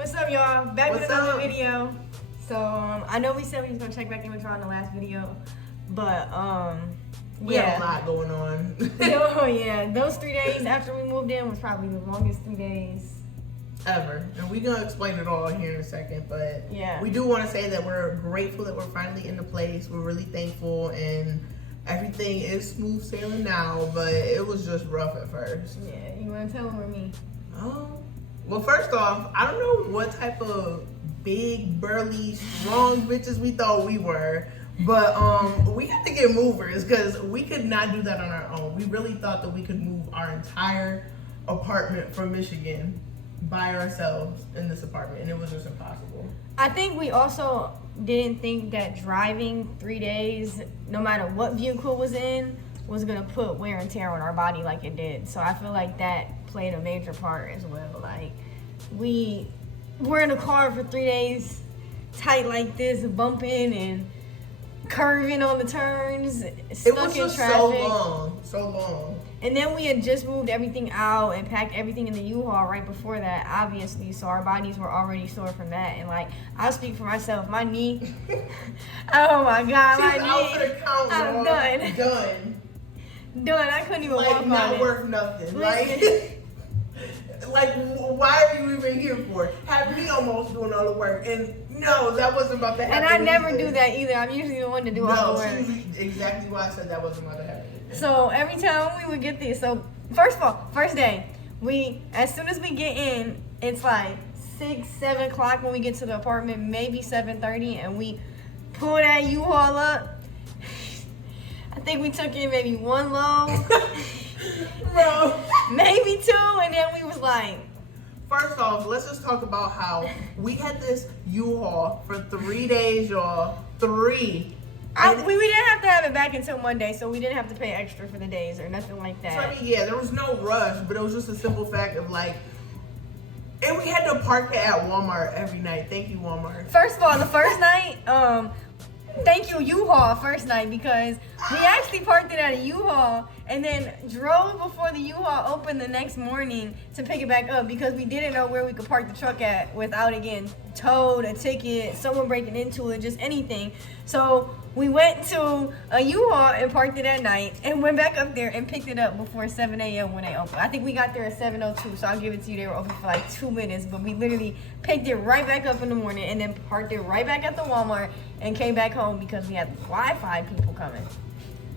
What's up, y'all? Back with What's another up? video. So I know we said we was gonna check back in with y'all in the last video, but We have a lot going on. Oh yeah, those 3 days after we moved in was probably the longest 3 days Ever. And we're gonna explain it all here in a second, but Yeah. we do want to say that we're grateful that we're finally in the place. We're really thankful, and everything is smooth sailing now, but it was just rough at first. Yeah, you wanna tell them or me? Well, first off, I don't know what type of big, burly, strong bitches we thought we were, but we had to get movers because we could not do that on our own. We really thought that we could move our entire apartment from Michigan by ourselves in this apartment, and it was just impossible. I think we also didn't think that driving 3 days, no matter what vehicle was in, was gonna put wear and tear on our body like it did. So I feel like that played a major part as well. Like, we were in a car for 3 days, tight like this, bumping and curving on the turns, stuck It was in just traffic. so long. And then we had just moved everything out and packed everything in the U-Haul right before that, obviously. So our bodies were already sore from that. And like, I'll speak for myself. My knee, oh my God, my She's out for knee, the count, I'm y'all. done. Done. I couldn't even walk Like, on not it. worth nothing. Listen. Like, why are you even here for? Have me almost doing all the work, and no, that wasn't about to happen. And I never either. do that either. I'm usually the one to do all the No, work. she's exactly why I said that wasn't about to happen. So every time we would get this, so first of all, first day, as soon as we get in, it's like 6, 7 o'clock when we get to the apartment, maybe 7:30, and we pull that U-Haul up. I think we took in maybe one load, Bro, maybe 2, and then we was like, first off, let's just talk about how we had this U-Haul for 3 days, y'all. 3. we didn't have to have it back until Monday, so we didn't have to pay extra for the days or nothing like So, I that. mean, yeah, there was no rush, but it was just a simple fact of like, and we had to park it at Walmart every night. Thank you, Walmart. First of all, the first night, thank you U-Haul first night, because we actually parked it at a U-Haul and then drove before the U-Haul opened the next morning to pick it back up because we didn't know where we could park the truck at without it getting towed, a ticket, someone breaking into it, just anything. So we went to a U-Haul and parked it at night and went back up there and picked it up before 7 a.m. when they opened. I think we got there at 7:02, so I'll give it to you. They were open for like 2 minutes, but we literally picked it right back up in the morning and then parked it right back at the Walmart and came back home because we had Wi-Fi people coming.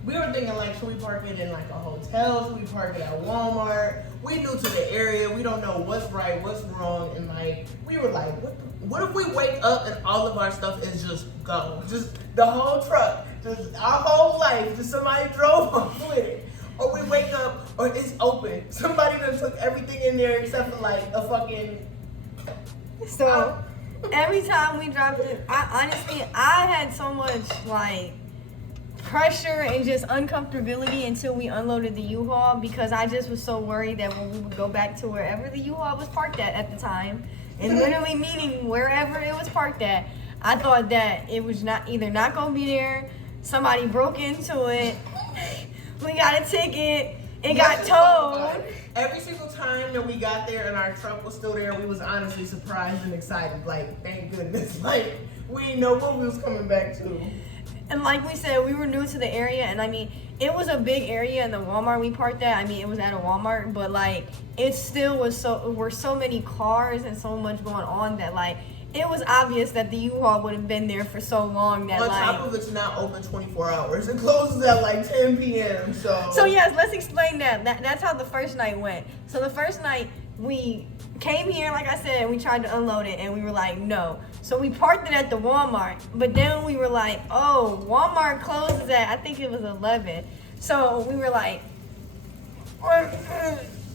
We were thinking like, should we park it in like a hotel? Should we park it at Walmart? We new to the area. We don't know what's right, what's wrong, and like we were like, what if we wake up and all of our stuff is just gone? Just the whole truck, just our whole life, just somebody drove off with it. Or we wake up or it's open. Somebody done took everything in there except for like a fucking. So every time we dropped it, I had so much like pressure and just uncomfortability until we unloaded the U-Haul, because I just was so worried that when we would go back to wherever the U-Haul was parked at the time, and literally meaning wherever it was parked at, I thought that it was not gonna be there. Somebody broke into it. We got a ticket. It got towed. Every single time that we got there and our truck was still there, we was honestly surprised and excited. Like, thank goodness. Like, we didn't know what we was coming back to. And like we said, we were new to the area, and I mean, it was a big area in the Walmart we parked at. I mean, it was at a Walmart, but like, it still was so many cars and so much going on that like, it was obvious that the U-Haul would have been there for so long that On like. top of it's not open 24 hours. It closes at like 10 p.m. So yes, let's explain that. That's how the first night went. So the first night we came here, like I said, and we tried to unload it, and we were like, no. So we parked it at the Walmart, but then we were like, oh, Walmart closes at, I think it was 11. So we were like,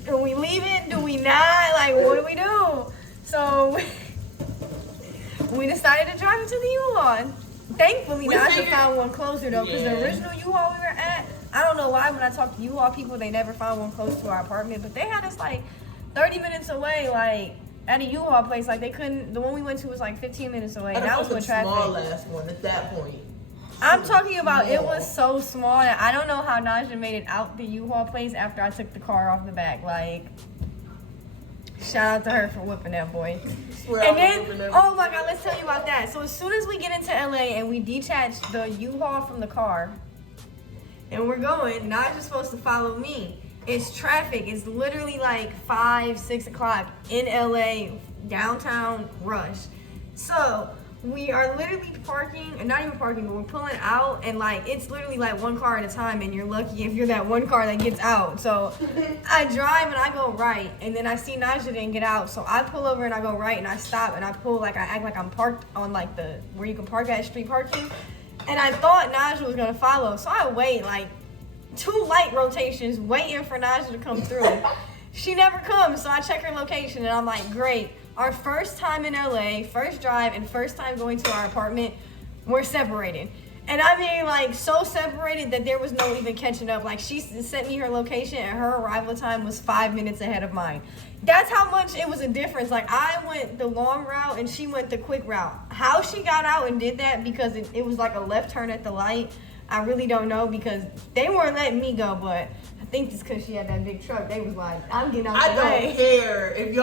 do we leave it? Do we not? Like, what do we do? So we decided to drive it to the U-Haul. Thankfully, We Naja figured- found one closer though, because Yeah. the original U-Haul we were at, I don't know why when I talked to U-Haul people, they never found one close to our apartment, but they had us like 30 minutes away, like at a U-Haul place. Like they couldn't, the one we went to was like 15 minutes away. and That was with traffic. small last one at that point. I'm talking about it Small. was so small that I don't know how Naja made it out the U-Haul place after I took the car off the back. Like, Shout out to her for whipping that boy. Swear And I was whipping then, that oh my God, let's tell you about that. So as soon as we get into LA and we detach the U-Haul from the car, and we're going, Naja's supposed to follow me. It's traffic. It's literally like 5, 6 o'clock in LA, downtown rush. So we are literally parking, and not even parking, but we're pulling out, and like it's literally like one car at a time, and you're lucky if you're that one car that gets out. So I drive and I go right, and then I see Naja didn't get out, so I pull over and I go right, and I stop and I pull, like I act like I'm parked on like the where you can park at street parking, and I thought Naja was gonna follow, so I wait like 2 light rotations waiting for Naja to come through. She never comes, so I check her location and I'm like, great. Our first time in LA, first drive, and first time going to our apartment, we're separated. And I mean, like, so separated that there was no even catching up. Like, she sent me her location, and her arrival time was 5 minutes ahead of mine. That's how much it was a difference. Like, I went the long route, and she went the quick route. How she got out and did that, because it was like a left turn at the light, I really don't know, because they weren't letting me go, but I think it's because she had that big truck. They was like, I'm getting out I the way. don't care. If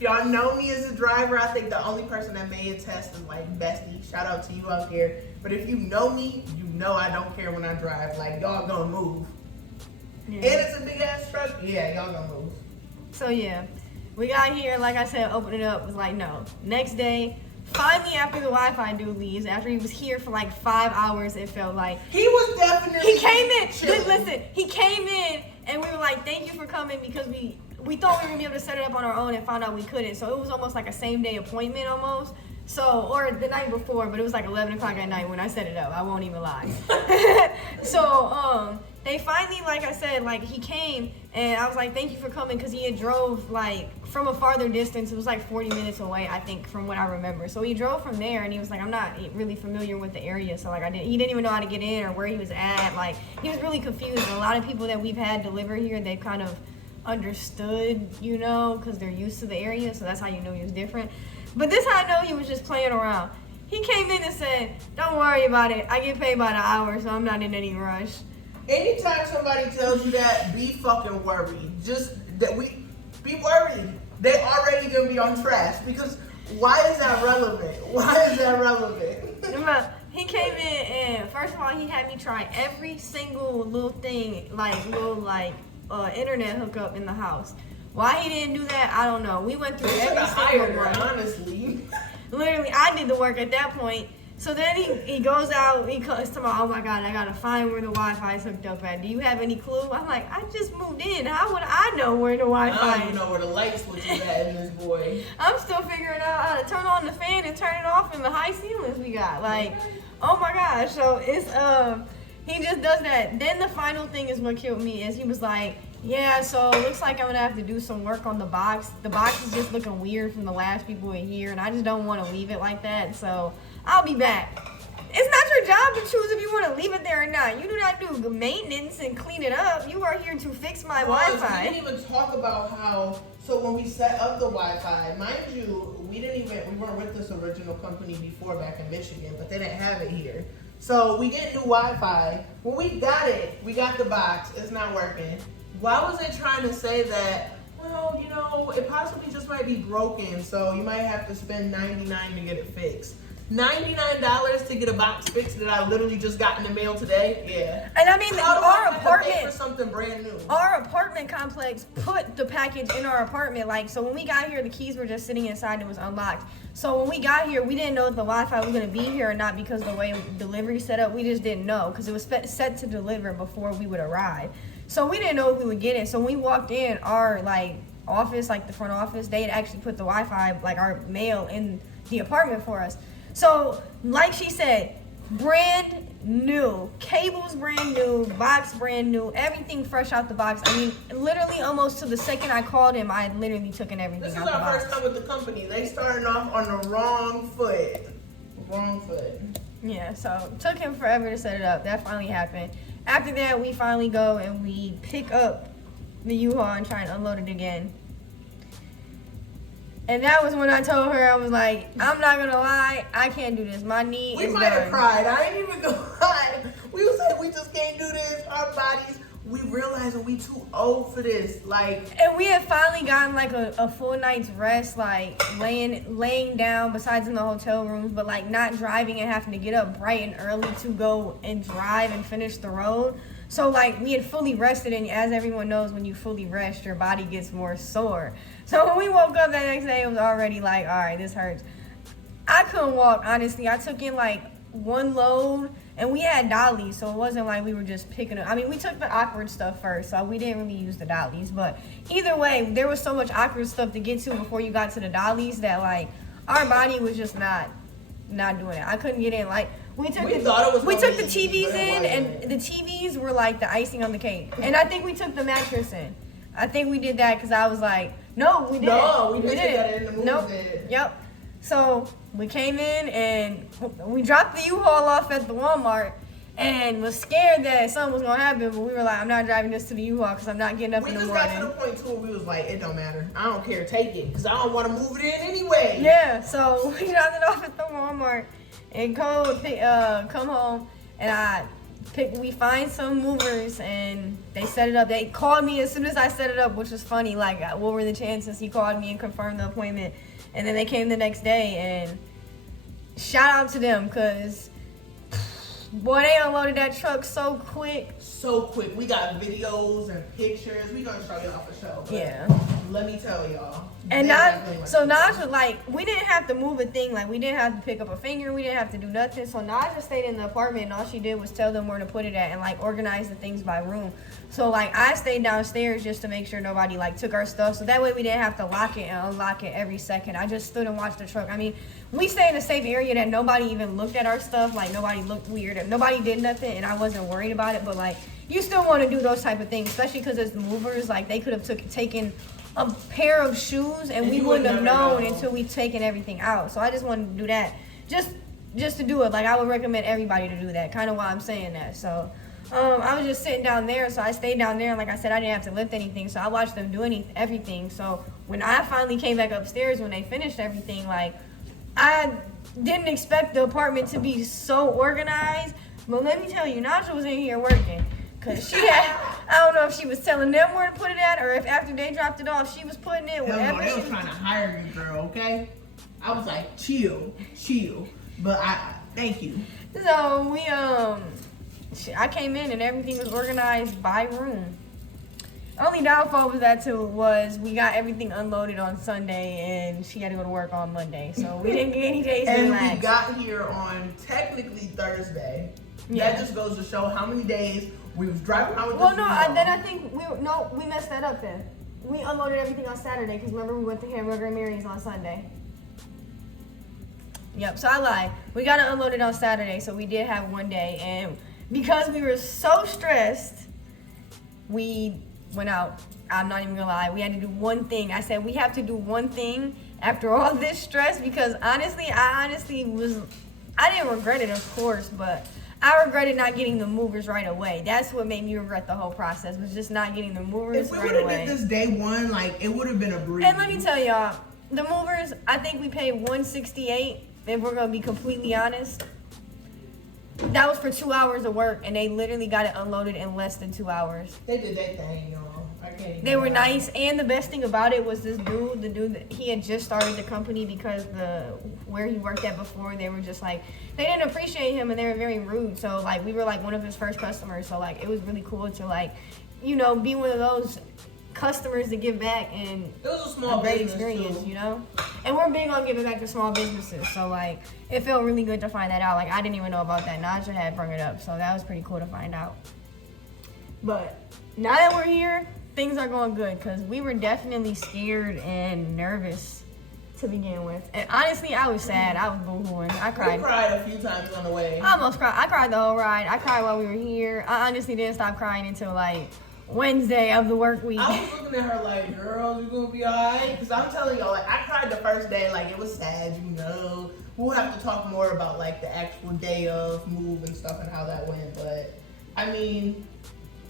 y'all know me as a driver, I think the only person that may attest is like Bestie. Shout out to you out there. But if you know me, you know I don't care when I drive. Like, y'all gonna move. Yeah. And it's a big ass truck. Yeah, y'all gonna move. So yeah, we got here, like I said, opened it up, was like, no. Next day, finally after the Wi-Fi dude leaves, after he was here for like 5 hours, it felt like. He was definitely He came in, chilling. listen, he came in and we were like, thank you for coming, because we thought we were gonna be able to set it up on our own and found out we couldn't. So it was almost like a same day appointment almost. So, or the night before, but it was like 11 o'clock at night when I set it up. I won't even lie. So, they finally, like I said, like he came and I was like, thank you for coming, because he had drove like from a farther distance. It was like 40 minutes away, I think, from what I remember. So he drove from there and he was like, I'm not really familiar with the area. So like he didn't even know how to get in or where he was at. Like he was really confused. And a lot of people that we've had deliver here, they've kind of understood, you know, because they're used to the area. So that's how you know he was different. But this how I know he was just playing around. He came in and said, don't worry about it. I get paid by the hour, so I'm not in any rush. Anytime somebody tells you that, be fucking worried. Just that we be worried. They already gonna be on trash, because why is that relevant? Why is that relevant? He came in and first of all he had me try every single little thing, like little internet hookup in the house. Why he didn't do that, I don't know. We went through every single one. Honestly. Literally, I did the work at that point. So then he goes out, he comes to my, oh my God, I gotta find where the Wi-Fi is hooked up at. Do you have any clue? I'm like, I just moved in. How would I know where the Wi-Fi I is? don't even know where the light switch is at in this boy. I'm still figuring out how to turn on the fan and turn it off in the high ceilings we got. Like, oh my gosh. So it's, he just does that. Then the final thing is what killed me is he was like, yeah, so it looks like I'm gonna have to do some work on the box. The box is just looking weird from the last people in here, and I just don't want to leave it like that. So I'll be back. It's not your job to choose if you want to leave it there or not. You do not do maintenance and clean it up. You are here to fix my Wi-Fi. We didn't even talk about how. So when we set up the Wi-Fi, mind you, we weren't with this original company before back in Michigan, but they didn't have it here. So we get new Wi-Fi. When we got it, we got the box. It's not working. Why was it trying to say that, well, you know, it possibly just might be broken, so you might have to spend $99 to get it fixed? $99 to get a box fixed that I literally just got in the mail today? Yeah. And I mean, How do I our have to pay apartment, for something brand new? our apartment complex put the package in our apartment. Like, so when we got here, the keys were just sitting inside and it was unlocked. So when we got here, we didn't know if the Wi-Fi was going to be here or not, because the way delivery set up, we just didn't know, because it was set to deliver before we would arrive. So we didn't know if we would get it. So when we walked in, our office, like the front office, they had actually put the Wi-Fi, like our mail, in the apartment for us. So like she said, brand new, cables brand new, box brand new, everything fresh out the box. I mean, literally almost to the second I called him, I had literally taken everything This is out the our box. first time with the company. They started off on the wrong foot. Wrong foot. Yeah, so it took him forever to set it up. That finally happened. After that, we finally go and we pick up the U-Haul and try and unload it again. And that was when I told her, I was like, I'm not gonna lie, I can't do this. My knee We is might have done. cried. I ain't even gonna lie. We was like, we just can't do this. Our bodies, we realizing we too old for this. Like, And we had finally gotten like a full night's rest, like laying down besides in the hotel rooms, but like not driving and having to get up bright and early to go and drive and finish the road. So like we had fully rested, and as everyone knows, when you fully rest, your body gets more sore. So when we woke up that next day, it was already like, all right, this hurts. I couldn't walk, honestly. I took in like one load, and we had dollies, so it wasn't like we were just picking up. I mean, we took the awkward stuff first, so we didn't really use the dollies. But either way, there was so much awkward stuff to get to before you got to the dollies that like our body was just not doing it. I couldn't get in. Like we took the TVs in, and the TVs were like the icing on the cake. And I think we took the mattress in. I think we did that because I was like, no, we didn't. No, we didn't take that in the movie. Nope. Yep. So we came in and we dropped the U-Haul off at the Walmart and was scared that something was gonna happen, but we were like, I'm not driving this to the U-Haul because I'm not getting up in the morning. We just got to the point too where we was like, it don't matter. I don't care, take it, because I don't want to move it in anyway. Yeah, so we dropped it off at the Walmart and come home, and we find some movers and they set it up. They called me as soon as I set it up, which was funny. Like, what were the chances? He called me and confirmed the appointment. And then they came the next day, and shout out to them, because, boy, they unloaded that truck so quick. So quick. We got videos and pictures. We gonna show y'all for sure. Yeah. Let me tell y'all. And Naja, like, we didn't have to move a thing. Like, we didn't have to pick up a finger. We didn't have to do nothing. So Naja stayed in the apartment, and all she did was tell them where to put it at and, like, organize the things by room. So, like, I stayed downstairs just to make sure nobody, like, took our stuff. So that way we didn't have to lock it and unlock it every second. I just stood and watched the truck. I mean, we stay in a safe area that nobody even looked at our stuff. Like, nobody looked weird. Nobody did nothing, and I wasn't worried about it. But, like, you still want to do those type of things, especially because as movers, like, they could have taken a pair of shoes and we wouldn't have known until we taken everything out. So I just wanted to do that, just to do it. Like, I would recommend everybody to do that, kind of why I'm saying that. So I was just sitting down there, so I stayed down there, and like I said, I didn't have to lift anything, so I watched them do everything. So when I finally came back upstairs, when they finished everything, like, I didn't expect the apartment to be so organized, but let me tell you, Naja was in here working. Cause she had, I don't know if she was telling them where to put it at, or if after they dropped it off, she was putting it wherever. They was trying to hire me, girl. Okay, I was like, chill. But thank you. So I came in and everything was organized by room. Only downfall was we got everything unloaded on Sunday, and she had to go to work on Monday, so we didn't get any days to relax. And we got here on technically Thursday. Yeah. That just goes to show how many days we was driving out with then I think we messed that up then. We unloaded everything on Saturday, because remember we went to Hamburger and Mary's on Sunday. Yep, so I lied. We got to unload it on Saturday, so we did have one day, and because we were so stressed, we went out. I'm not even gonna lie. We had to do one thing. I said we have to do one thing after all this stress, because I didn't regret it, of course, but I regretted not getting the movers right away. That's what made me regret the whole process, was just not getting the movers right away. If we would have did this day one, like, it would have been a breeze. And let me tell y'all, the movers, I think we paid $168, if we're gonna be completely honest. That was for 2 hours of work, and they literally got it unloaded in less than 2 hours. They did that thing, y'all. They were nice, and the best thing about it was the dude, he had just started the company, because where he worked at before, they were just like, they didn't appreciate him, and they were very rude. So like, we were like one of his first customers, so like, it was really cool to like, be one of those customers to give back, and it was a great experience, too. And we're big on giving back to small businesses, so like, it felt really good to find that out. Like, I didn't even know about that. Naja had brought it up, so that was pretty cool to find out. But now that we're here, things are going good, because we were definitely scared and nervous to begin with. And honestly, I was sad. I was boo-hooing. I cried. We cried a few times on the way. I almost cried. I cried the whole ride. I cried while we were here. I honestly didn't stop crying until like Wednesday of the work week. I was looking at her like, girl, you gonna be alright? Because I'm telling y'all, like, I cried the first day. Like, it was sad, We'll have to talk more about like the actual day of move and stuff and how that went. But I mean,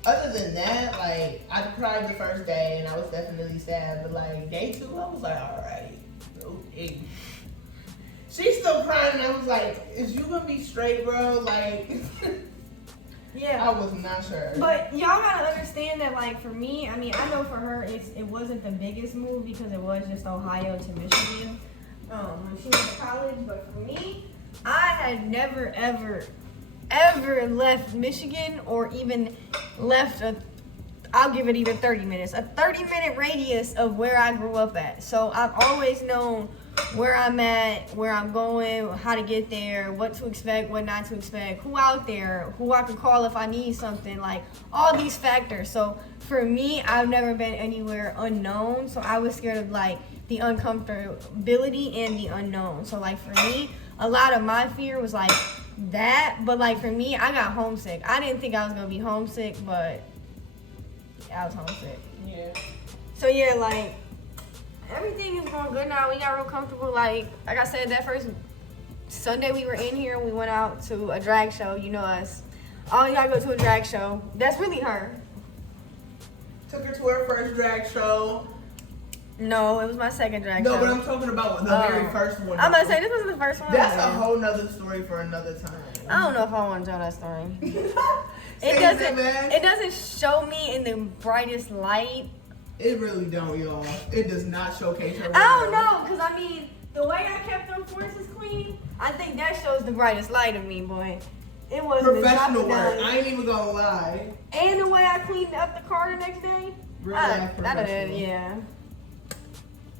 other than that, like, I cried the first day and I was definitely sad. But like, day 2, I was like, alright, okay. She's still crying, and I was like, is you gonna be straight, bro? Like, Yeah. I was not sure. But y'all gotta understand that, like, for me, I mean, I know for her, it wasn't the biggest move because it was just Ohio to Michigan when she went to college. But for me, I had never, ever left Michigan or even left I'll give it even 30 minutes, a 30-minute radius of where I grew up at. So I've always known where I'm at, where I'm going, how to get there, what to expect, what not to expect, who out there, who I can call if I need something, like all these factors. So for me, I've never been anywhere unknown. So I was scared of like the uncomfortability and the unknown. So like for me, a lot of my fear was like that. But like for me, I got homesick. I didn't think I was gonna be homesick, but I was homesick. Yeah. So yeah, like everything is going good now. We got real comfortable. Like I said, that first Sunday we were in here, we went out to a drag show. You know us. Oh, you gotta go to a drag show. That's really her. Took her to her first drag show. No, it was my second drag show. No, but I'm talking about the very first one. I'm gonna say this wasn't the first one. That's a whole nother story for another time. I don't know if I want to tell that story. It doesn't show me in the brightest light. It really don't, y'all. It does not showcase her. I don't know, because I mean, the way I kept them forces clean, I think that shows the brightest light of me, boy. It wasn't professional work. I ain't even gonna lie. And the way I cleaned up the car the next day. Real life professional. Yeah.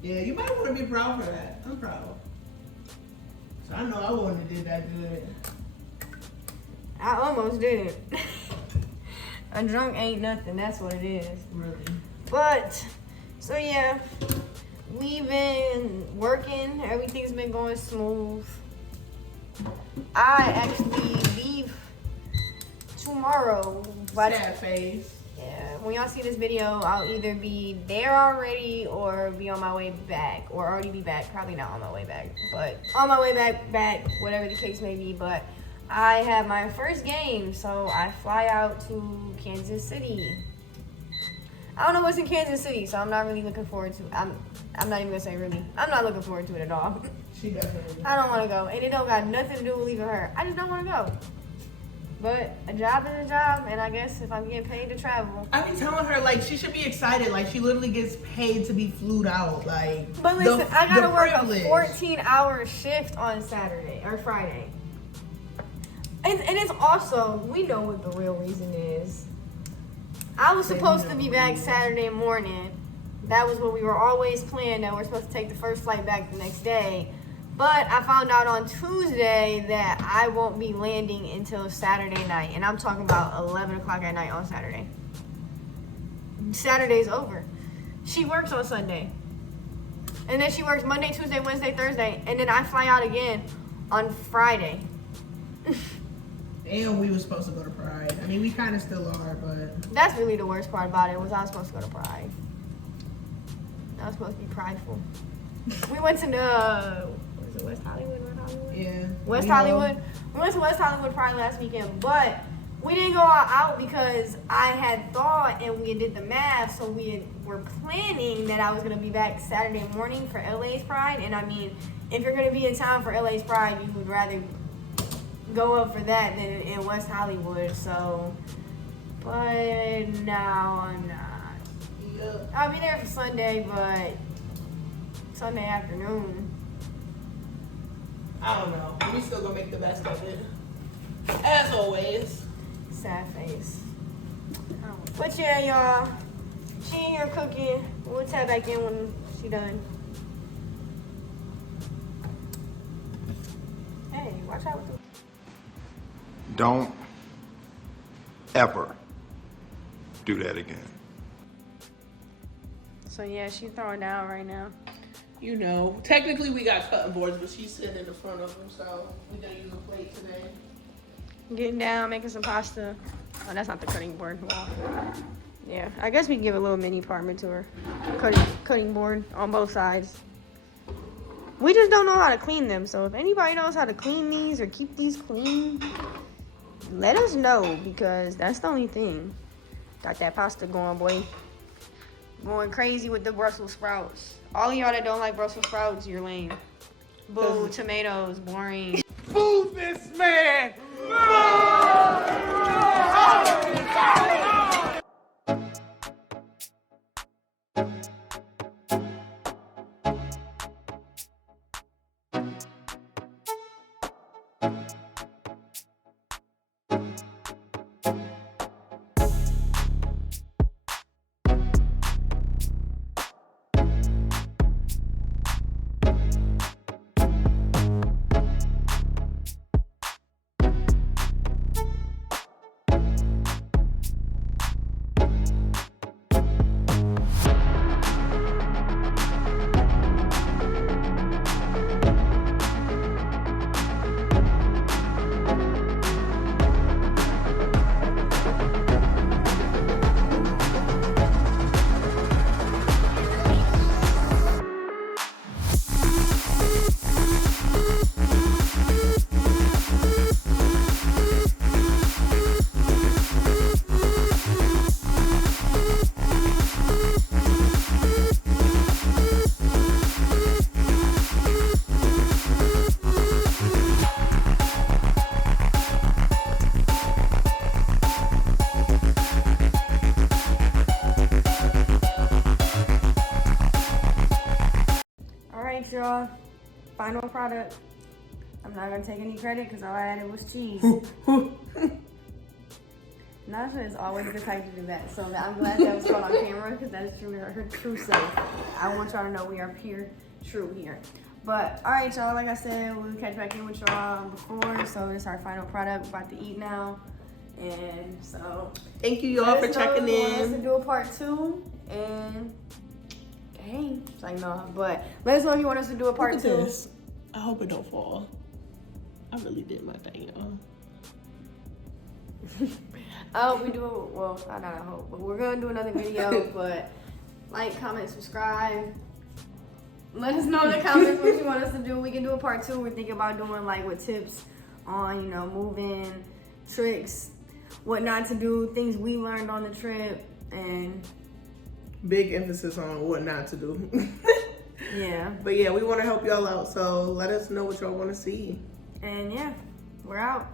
Yeah, you might want to be proud for that. I'm proud. So I know I wouldn't have did that good. I almost did. A drunk ain't nothing. That's what it is. Really. But, so yeah, we've been working. Everything's been going smooth. I actually leave tomorrow. Sad face. Yeah, when y'all see this video, I'll either be there already or be on my way back, or already be back. Probably not on my way back, but on my way back, whatever the case may be. But I have my first game, so I fly out to Kansas City. I don't know what's in Kansas City, so I'm not really looking forward to it. I'm not even gonna say really. I'm not looking forward to it at all. She definitely. I don't want to go, and it don't got nothing to do with leaving her. I just don't want to go. But a job is a job, and I guess if I'm getting paid to travel. I be telling her, like, she should be excited. Like, she literally gets paid to be flued out. Like, but listen, I gotta work a 14-hour shift on Saturday or Friday. And it's also, we know what the real reason is. I was supposed to be back Saturday morning. That was what we were always planning, that we're supposed to take the first flight back the next day. But I found out on Tuesday that I won't be landing until Saturday night. And I'm talking about 11 o'clock at night on Saturday. Saturday's over. She works on Sunday. And then she works Monday, Tuesday, Wednesday, Thursday. And then I fly out again on Friday. And we were supposed to go to Pride. I mean, we kind of still are, but... That's really the worst part about it, was I was supposed to go to Pride. I was supposed to be prideful. We went to was it West Hollywood? Yeah. West Hollywood. We went to West Hollywood Pride last weekend, but we didn't go all out because I had thought, and we did the math, so were planning that I was going to be back Saturday morning for LA's Pride. And I mean, if you're going to be in town for LA's Pride, you would rather go up for that than in West Hollywood. So, but no, I'm not. Yep. I'll be there for Sunday, but Sunday afternoon. I don't know. We still gonna make the best of it. As always. Sad face. But yeah, y'all. She in here cooking. We'll tap back in when she done. Hey, watch out with the... Don't ever do that again. So yeah, she's throwing down right now. You know, technically we got cutting boards, but she's sitting in the front of them, so we're gonna use a plate today. Getting down, making some pasta. Oh, that's not the cutting board. Wow. Yeah, I guess we can give a little mini apartment to her. Cutting board on both sides. We just don't know how to clean them, so if anybody knows how to clean these or keep these clean, let us know, because that's the only thing. Got that pasta going, boy. Going crazy with the Brussels sprouts. All y'all that don't like Brussels sprouts, you're lame. Boo, tomatoes, boring. Move this man! final product. I'm not gonna take any credit because all I added was cheese. Nasha is always the type to do that. So I'm glad that was caught on camera because that is true, her true self. I want y'all to know we are pure true here. But all right, y'all, like I said, we'll catch back in with y'all before. So this is our final product. We're about to eat now. And so thank you y'all for checking in. Want us to in. do a part 2 and dang, it's like no, but let us know if you want us to do a part 2. This. I hope it don't fall. I really did my thing, y'all. I hope we do, well, I don't hope, but we're gonna do another video. But like, comment, subscribe. Let us know in the comments what you want us to do. We can do a part 2. We're thinking about doing like with tips on, you know, moving, tricks, what not to do, things we learned on the trip, and big emphasis on what not to do. yeah. But yeah, we want to help y'all out, so let us know what y'all want to see. And yeah, we're out.